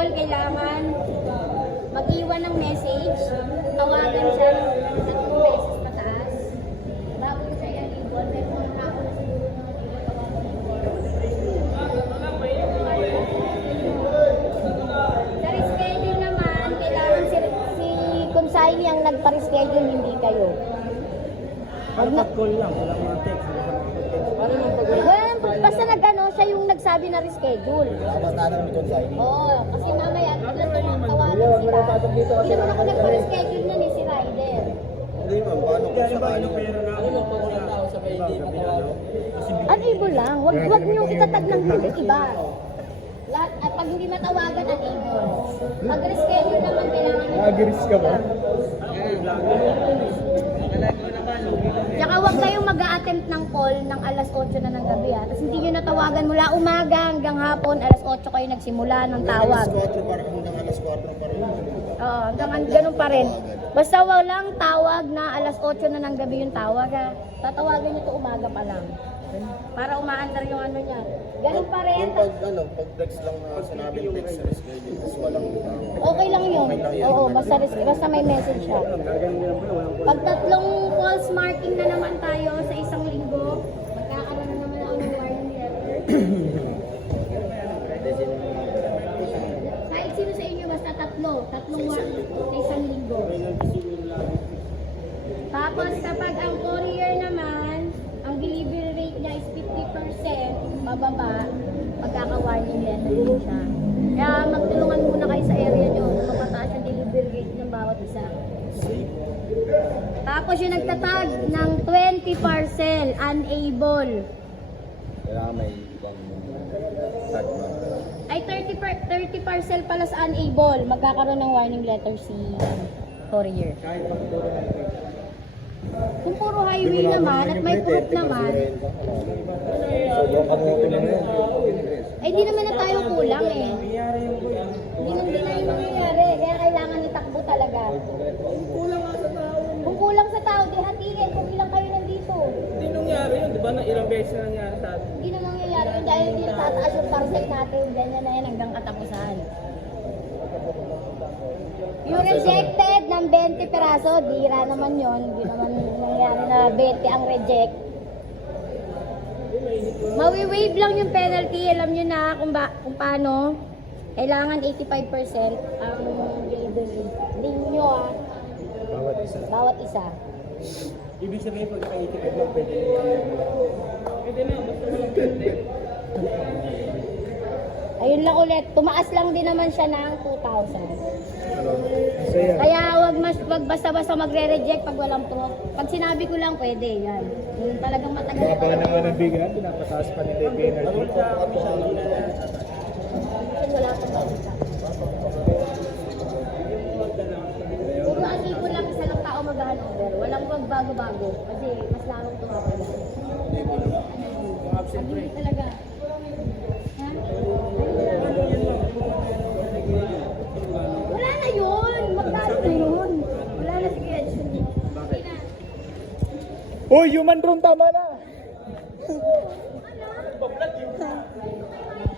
reschedule, kailangan mag-iwan ng message, tawagan siya ng 3 beses pataas. Bago siya i-enable, pero mga tao na siguro na sa reschedule naman, kailangan si Consignee ang nagpa-reschedule, hindi kayo. Pag-call lang, walang mga text. Well, basta siya yung nagsabi na reschedule. Kabataan ng Consignee. Oo, kasi mamaya tawagan sila. Hindi naman ako nagpa-reschedule nun si Ryder. Hindi ma'am, paano kung sakali? Unable lang. Huwag niyong itatag ng iba. Pag hindi matawagan, unable. Pag reschedule naman, kailangan Nag-risk ka ba? Tsaka huwag kayong mag-a-attempt ng call ng alas 8 na ng gabi ha. Tapos hindi nyo natawagan mula umaga hanggang hapon, alas 8 kayo nagsimula ng tawag. Hanggang alas 4 pa rin. Oo, hanggang ganun pa rin. Basta walang tawag na alas 8 na ng gabi yung tawag ha. Tatawagan nyo to umaga pa lang. Para umaandar yung ano niya. Ganun pa rin. Pag text lang na sinabing text sa reschedule, tapos walang Okay lang yun. Oo, basta may message siya. Pag 3 false marking na naman tayo sa isang linggo, magkakaroon na naman ako ng warning letter. Kahit sino sa inyo, basta 3 warning sa isang linggo. Tapos kapag ang courier naman, ang delivery rate niya is 50% pababa, magkaka-warning letter din siya. Kaya magtulungan muna kayo sa area nyo na mapataas yung delivery rate ng bawat isa. Tapos yung nagtatag ng 20 parcel, unable. kailangan may ibang tag na. Ay 30 parcel pala sa unable, magkakaroon ng warning letter si courier. Kung puro highway naman at may proof naman, Sobrang kamote na yan. ay di naman na tayo kulang eh. Hindi na yung nangyayari, kaya kailangan itakbo talaga. Kung kulang sa tao, di hatiin kung ilang kayo nandito. Hindi nangyari yun, di ba? Ilang beses na nangyari sa atin. Hindi na nangyayari yun dahil hindi natataas yung parcel natin, ganyan na yan hanggang katapusan. Yung rejected ng 20 peraso, dira naman yon. Hindi naman nangyari na 20 ang reject. Mawi-waive lang yung penalty. Alam nyo na kung paano. Kailangan 85% ang delivery. Ninyo Bawat isa. bawat isa. Ibig sabihin, pag ka-85 lang, pwede na yan. Pwede na, basta walang pwede. Ayun lang ulit, tumaas lang din naman siya ng 2,000. Masaya. Kaya wag basta-basta magre-reject pag walang proof. Pag sinabi ko lang, pwede yan. Yung talagang matagal. Baba na nga ng bigan, pinapataas pa nila yung penalty. Wala pa ba? Puro atipo lang, isa lang tao mag-handover. Walang magbago-bago. Kasi mas lalong tumagal. Hindi talaga. Ha? Wala na yun! Magdalo na yun! Wala na, sige. Okay na. Uy, human room, tama na!